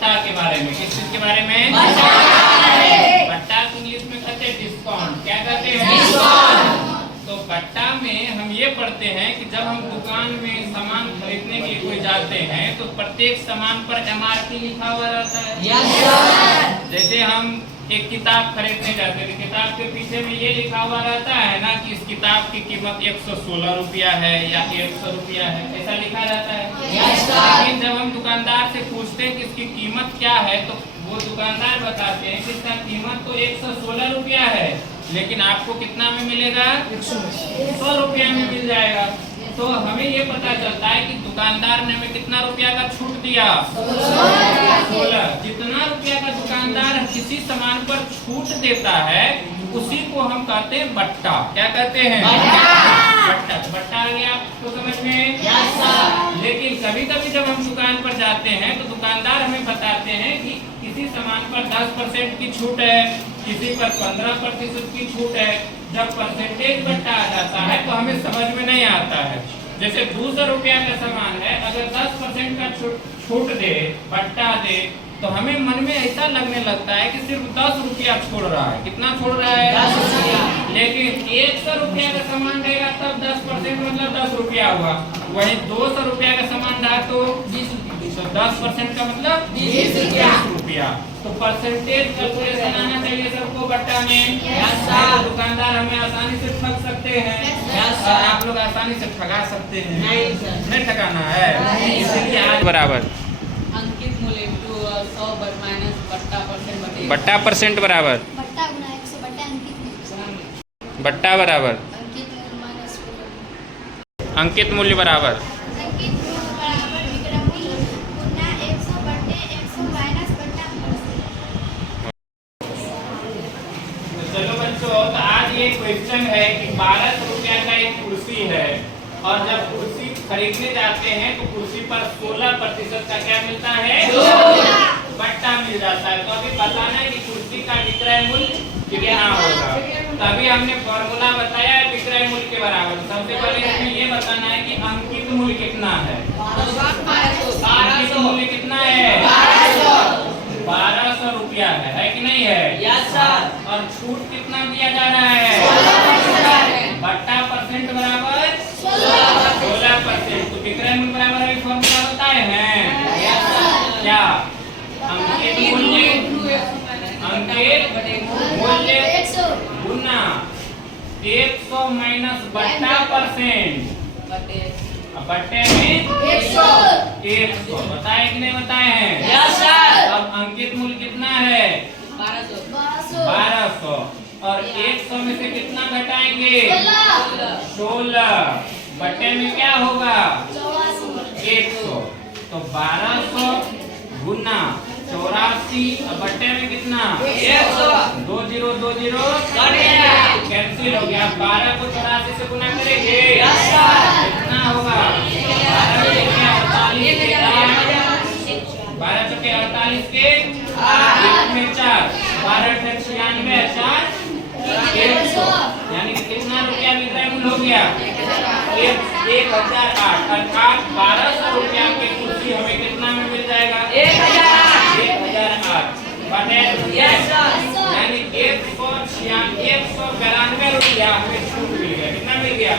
बट्टा के बारे में। किस चीज के बारे में? बट्टा को इंग्लिश में कहते हैं डिस्काउंट। क्या कहते हैं? डिस्काउंट। तो बट्टा में हम ये पढ़ते हैं कि जब हम दुकान में सामान खरीदने के लिए कोई जाते हैं तो प्रत्येक सामान पर MRP लिखा हुआ रहता है। जैसे हम एक किताब खरीदने जाते हैं, किताब के पीछे में ये लिखा हुआ रहता है ना कि इस किताब की कीमत 116 रुपया है या 100 रुपया है, ऐसा लिखा रहता है। लेकिन जब हम दुकानदार से पूछते हैं कि इसकी कीमत क्या है तो वो दुकानदार बताते हैं कि इसका कीमत तो 116 रुपया है, लेकिन आपको कितना में मिलेगा? 100 रुपया में मिल जाएगा। तो हमें ये पता चलता है कि दुकानदार ने हमें कितना रुपया का छूट दिया? 16। जितना रुपया का दुकानदार किसी सामान पर छूट देता है उसी को हम कहते हैं बट्टा। क्या कहते हैं? बट्टा। बट्टा आ गया आपको समझ में? लेकिन कभी कभी जब हम दुकान पर जाते हैं तो दुकानदार हमें बताते हैं कि किसी सामान पर 10% की छूट है, किसी पर 15% की छूट है। जब परसेंटेज बट्टा आ जाता है तो हमें समझ में नहीं आता है। जैसे 200 रुपया का सामान है, अगर 10% का छूट दे, बट्टा दे, तो हमें मन में ऐसा लगने लगता है कि सिर्फ 10 रुपया छोड़ रहा है। कितना छोड़ रहा है? 10 रुपया। लेकिन 100 रुपया का सामान देगा तब 10% मतलब 10 रुपया हुआ। वही 200 रुपया का सामान रहा तो 10% का मतलब 20 रुपया। तो परसेंटेज कैलकुलेशन आना चाहिए सबको बट्टा में। तो दुकानदार हमें आसानी से ठग सकते हैं और आप लोग आसानी से ठगा सकते हैं। नहीं ठगाना है, इसलिए आज बराबर अंकित मूल्य 100 माइनस बट्टा परसेंट बटे बट्टा परसेंट बराबर बट्टा गुना 100 बट्टा अंकित मूल्य। बट्टा बराबर अंकित मूल्य माइनस अंकित मूल्य बराबर अंकित मूल्य बराबर विक्रय मूल्य गुना 100 बटे 100 माइनस बट्टा परसेंट। चलो बच्चों, तो आज ये क्वेश्चन है कि 1200 रुपया का एक कुर्सी है और जब कुर्सी खरीदने जाते हैं तो कुर्सी पर 16% का क्या मिलता है? बट्टा मिल जाता है। तो अभी बताना है कि कुर्सी का विक्रय मूल्य कितना होगा। तभी हमने फॉर्मूला बताया है विक्रय मूल्य के बराबर। सबसे पहले हमें ये बताना है कि अंकित मूल्य कितना है। अंकित मूल्य कितना है? 1200 रुपया है कि नहीं है? और छूट कितना दिया जा रहा है? बट्टा परसेंट बराबर 16%। तो विक्रय मूल्य बराबर है फॉर्मूला बताए हैं क्या? अंकित मूल्य गुना 100 माइनस बट्टा परसेंट बट्टे में 100 बताए कि नहीं बताए हैं? अब अंकित मूल्य कितना है? 1200 और 100 में से कितना घटाएंगे? 16। बट्टे में क्या होगा? 100। तो 1200 गुना 84 और बट्टे में कितना? 2 0 2 0 कैंसिल हो गया। 12 को 84 से गुना करेंगे कितना होगा? 12 चौके 48 के 1 में 4 12 96 4 100 यानी कि कितना रुपया विक्रय मूल्य हो गया? 1008। अर्थात 1200 रुपया की कुर्सी हमें कितना में मिल जाएगा? 1008 बटे यानी 192 रुपया हमें छूट मिल गया। कितना मिल गया?